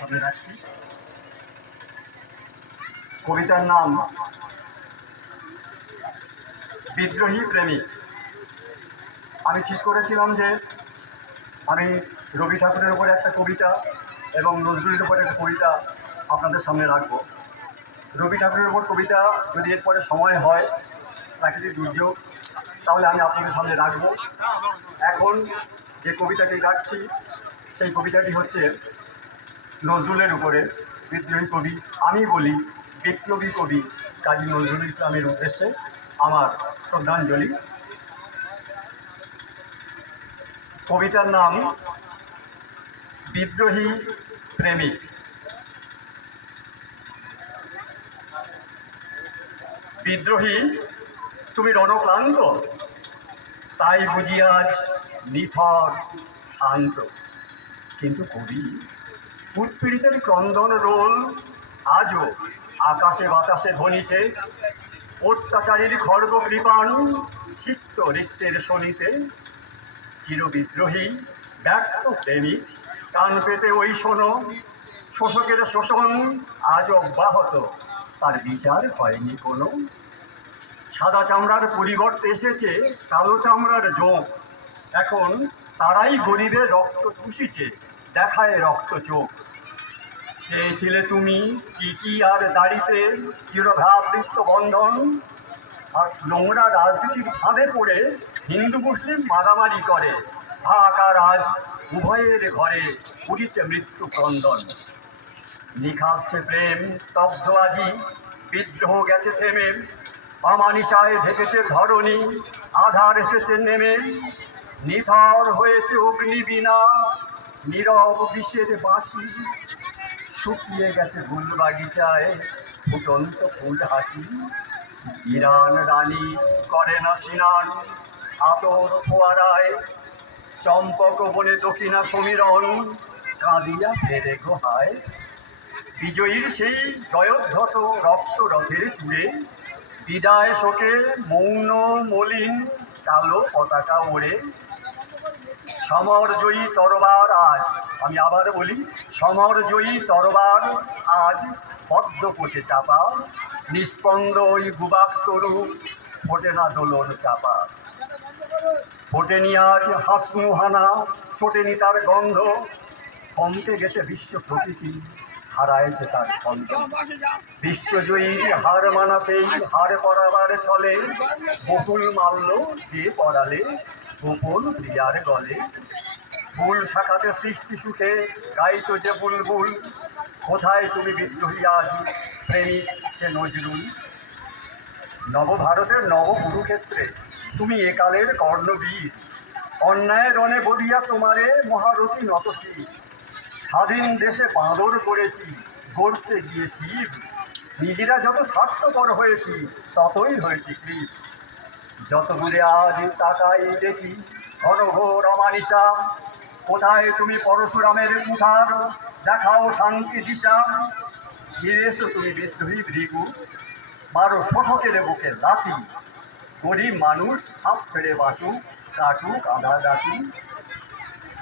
সামনে রাখছি। কবিতার নাম বিদ্রোহী প্রেমিক। আমি ঠিক করেছিলাম যে আমি রবি ঠাকুরের উপরে একটা কবিতা এবং নজরুলের উপরে একটা কবিতা আপনাদের সামনে রাখব। রবি ঠাকুরের উপর কবিতা যদি এরপরে সময় হয়, প্রাকৃতিক দুর্যোগ, তাহলে আমি আপনাদের সামনে রাখব। এখন যে কবিতাটি রাখছি সেই কবিতাটি হচ্ছে নজরুলের উপরে, বিদ্রোহী কবি আমি বলি, বিপ্লবী কবি কাজী নজরুল ইসলামের উদ্দেশ্যে আমার শ্রদ্ধাঞ্জলি। কবিতার নাম বিদ্রোহী প্রেমিক। বিদ্রোহী তুমি রণক্লান্ত, তাই বুঝি আজ নিথর শান্ত। কিন্তু কবি উৎপীড়িতের ক্রন্দন রোল আজও আকাশে বাতাসে ধ্বনিছে। অত্যাচারীর খর্গ কৃপাণ সিক্ত রিক্তের শনিতে। চিরবিদ্রোহী ব্যর্থ প্রেমিক কান পেতে ওই শোনো, শোষকের শোষণ আজ অব্যাহত, তার বিচার হয়নি কোনো। সাদা চামড়ার পরিবর্তে এসেছে কালো চামড়ার জোঁক। এখন তারাই গরিবের রক্ত চুষিছে, দেখায় রক্ত চোখ। চেয়েছিলে তুমি টিকি আর দাড়িতে চিরভ্রাতৃত্ব বন্ধন, আর নোংরা রাজনীতির ফাঁদে পড়ে হিন্দু মুসলিম মারামারি করে। হাহাকার আজ উভয়ের ঘরে উঠিছে মৃত্যু ক্রন্দন। নিখাত সে প্রেম স্তব্ধ আজি, বিদ্রোহ গেছে থেমে। অমানিসায় ঢেকেছে ধরণী, আধার এসেছে নেমে। নিথর হয়েছে অগ্নিবীণা, নীরব বিষের বাঁশি। শুকিয়ে গেছে ফুল বাগিচায় ফুটন্ত ফুল হাসি। ইরান রানী করে না স্নান আতর ফোয়ারায়, চম্পক বনে দক্ষিণা সমীরণ কাঁদিয়া ফেরে গোহায়। বিজয়ীর সেই জয়োদ্ধত রক্ত রথের চূড়ে বিদায় শোকে মৌন মলিন কালো পতাকা ওড়ে। সমরজয়ী তরবার আজ, আমি আবার বলি, সমরজয়ী তরবার আজ পদ্ম কোষে চাপা। নিস্পন্দ ওই গুবাক তরু ফোটে না দোলন চাপা। ফোটেনি আজ হাসমুহানা, ছোটেনি তার গন্ধ। থমকে গেছে বিশ্ব প্রকৃতি, হারায়েছে তার ছন্দ। বিশ্বজয়ী হার মানা সেই হার পরাবার চলে। বকুল মাল্য যে পড়ালে গোপন প্রিয়ার গলে। ফুল শাখাতে সৃষ্টি সুখে গাইতো যে বুলবুল। কোথায় তুমি বিদ্রোহী আজ প্রেমিক সে নজরুল। নবভারতের নবকুরুক্ষেত্রে তুমি একালের কর্ণবীর। অন্যায়ের রণে বলিয়া তোমারে মহারথী নতশির। স্বাধীন দেশে বাঁদর করেছি গড়তে গিয়ে শিব। নিজেরা যত স্বার্থপর হয়েছি ততই হয়েছি কৃপ। যত দূরে আজ তাকাই দেখি ঘনঘোর অমানিসা। কোথায় তুমি পরশুরামের কুঠার, দেখাও শান্তি দিশা। ফিরে এসো তুমি বিদ্রোহী ভৃগু, মারো শোষকের বুকে লাথি। গরিব মানুষ হাঁপ ছেড়ে বাঁচুক, কাটুক আধার রাতি।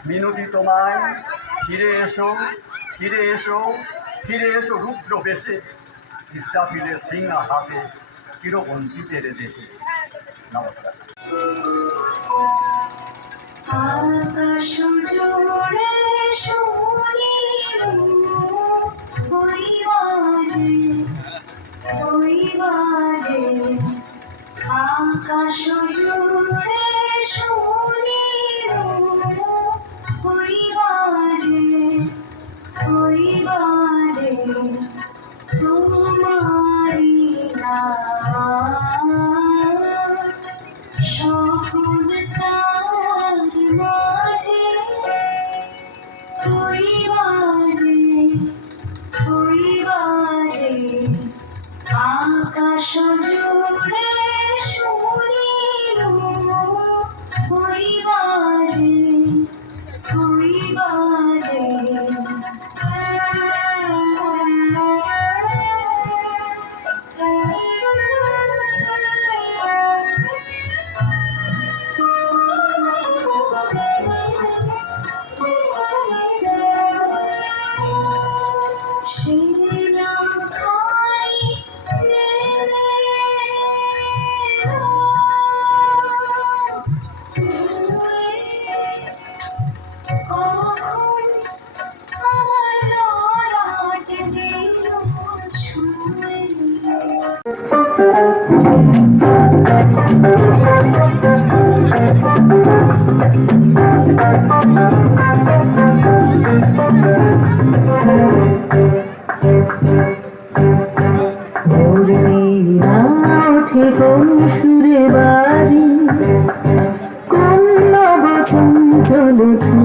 মিনতি তোমায়, ফিরে এসো, ফিরে এসো, ফিরে এসো রুদ্র বেশে। ইসরাফিলের সিংহা হাতে চিরবঞ্চিতের দেশে। নমস্কার। আকাশ জুড়ে শুনিব ওই বাজে, আকাশ জুড়ে শুনিব ওই বাজে তোমারি নাম। সকল তার মাঝে ওই বাজে, আকাশ জুড়ে শুনিল ওই বাজে।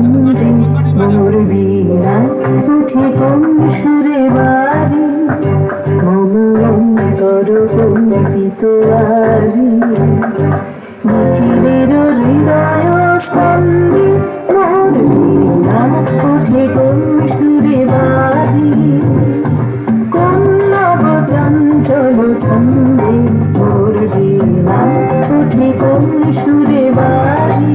ছন্দে মোর বীণা উঠে কোন সুরে বাজি মম অন্তর কম্পিত আজি নিখিলের হৃদয় স্পন্দে মোর বীণা উঠে কোন সুরে বাজি কোন নব চঞ্চল ছন্দে মোর বীণা উঠে কোন সুরে বাজি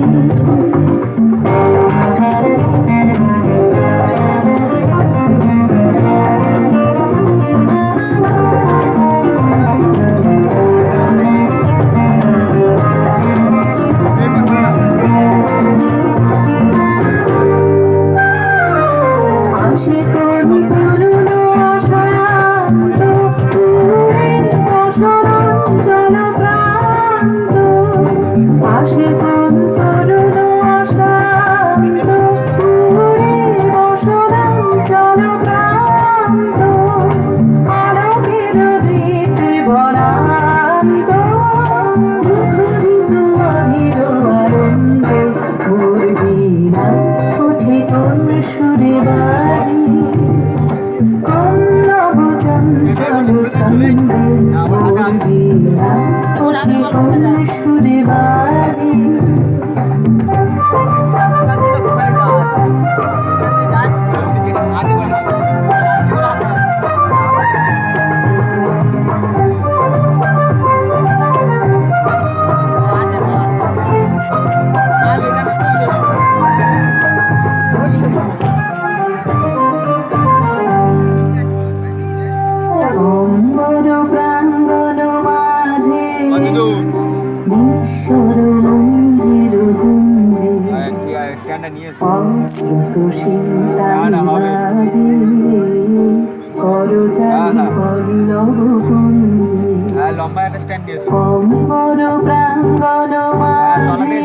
লম্বা একটা স্ট্যান্ড দিয়েছে অম্বর প্রাঙ্গণ মাঝে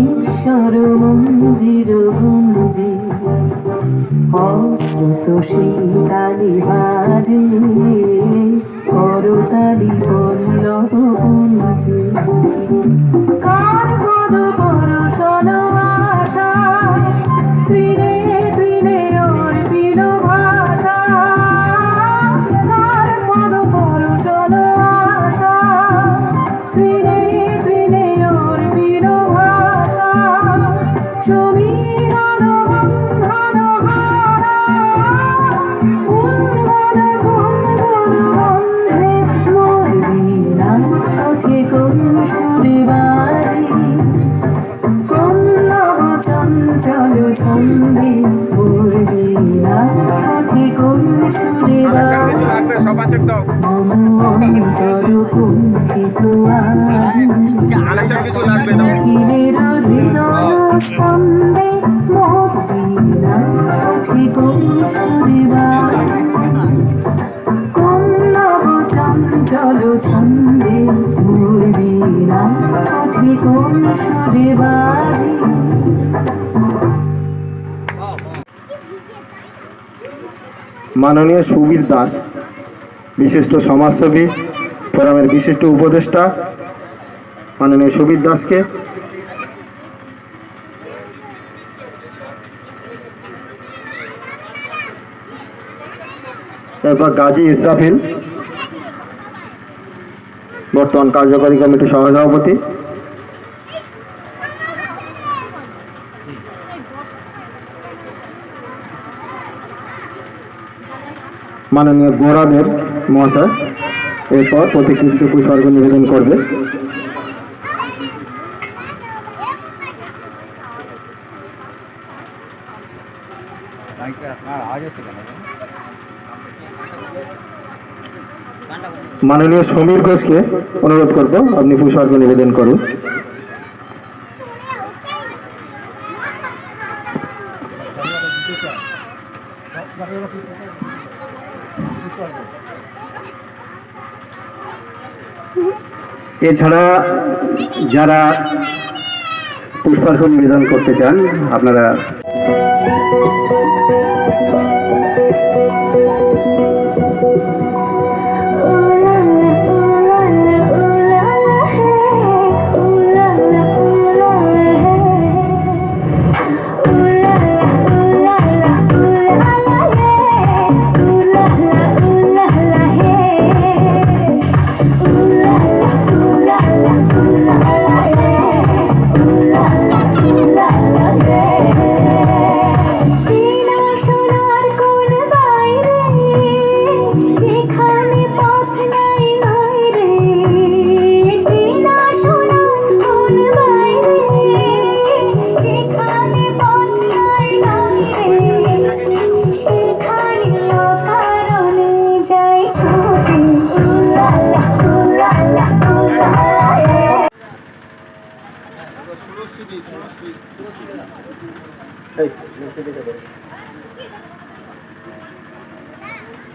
ঈশ্বর মন্দির গুঞ্জে অশ্রুত শীতালি বাজে করতালি পল্লব গুঞ্জে কার পদ পরশন আশা ত্রিনে ত্রিনে অর্পিল ভাষা কার পদ পরশন আশা ত্রিনে ত্রিনে অর্পিল ভাষা সমীরণ বন্ধন হারা উন্মন কুণ্ডল গন্ধে মোর বীণা ওঠে কোন সুরে বাজি কোন নব চঞ্চল ছন্দে মোর বীণা ওঠে কোন সুরে বাজি অন্তর কুণ্ঠিত আজি নিখিলের হৃদয় স্পন্দে মোর বীণা ওঠে কোন সুরে বাজি কোন নব চঞ্চল ছন্দে মোর বীণা ওঠে কোন সুরে বাজি মাননীয় সুবীর দাস বিশিষ্ট সমাজসেবী ফোরামের বিশিষ্ট উপদেষ্টা মাননীয় সুবীর দাসকে এরপর গাজী ইসরাফিল বর্তমান কার্যকরী কমিটির সহসভাপতি মাননীয় গোরাদেব মহাশয় এরপর প্রতিকৃতিতে পুষ্পার্ঘ্য নিবেদন করবে। মাননীয় সমীর ঘোষকে অনুরোধ করব আপনি পুষ্পার্ঘ্য নিবেদন করুন। এছাড়া যারা পুষ্পার্ঘ্য নিবেদন করতে চান আপনারা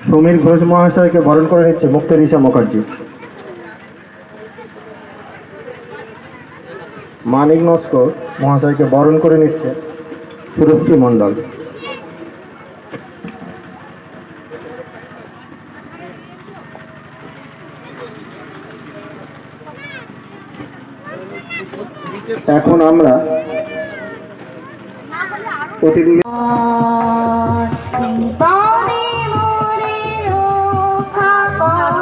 সমীর ঘোষ মহাশয়কে বরণ করে নিচ্ছে মুক্তাদিশা মুখার্জি। মানিক নস্কর মহাশয়কে বরণ করে নিচ্ছে সুরশ্রী মণ্ডল। এখন আমরা প্রতিদিন বিপদে মোরে রক্ষা কর,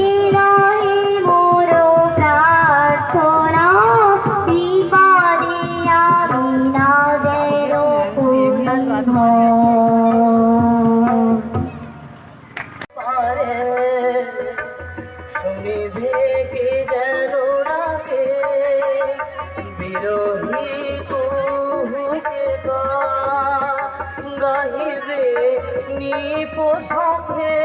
এই নহে মোর প্রার্থনা, বিপদে আমি না যেন করি ভয়। শুনিবে কে যেন ডাকে, বিরহী কুহুকে গাহিবে নিপোষাখে,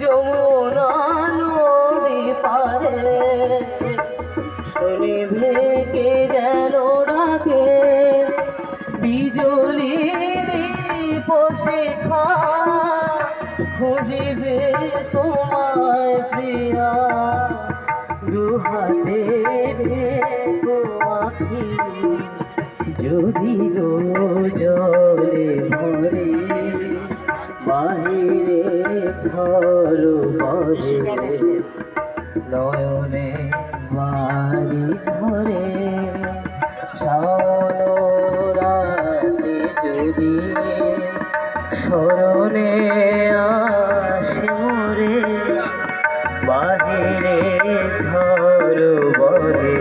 যমুনা নদী পারে। শুনিবে কে যেন ডাকে, বিজলি দীপ শিখা, খুঁজিবে তোমায় প্রিয়া, দুহাতে ভেকো আখি, যদি গো জলে ভরে, বাহিরে ঝড় বহে, নয়নে বাড়ি ঝরে, শাওন রাতে যদি স্মরণে আসে মোরে, বাহিরে ঝড় বহে,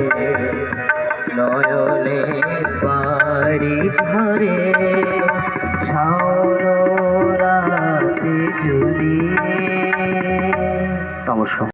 নয়নে বাড়ি ঝরে, শাওন রাতে যদি। নমস্কার।